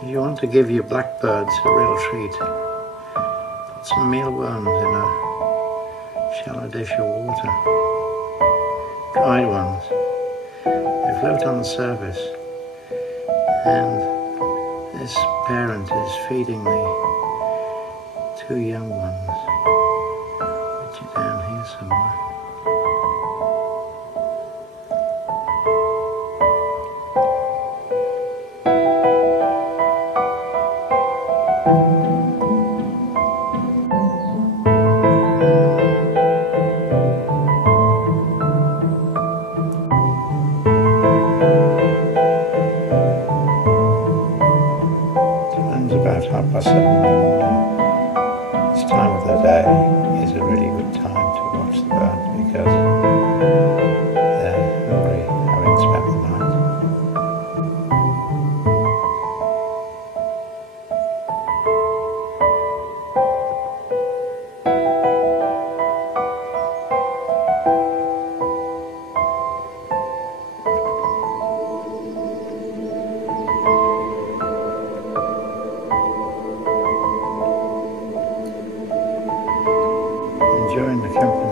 If you want to give your blackbirds a real treat, put some mealworms in a shallow dish of water. Dried ones. They float on the surface, and this parent is feeding the two young ones, which are down here somewhere. Time's about 7:30 in the morning. This time of the day is a really good time to watch the birds because they're hungry, having spent the night. Enjoying the company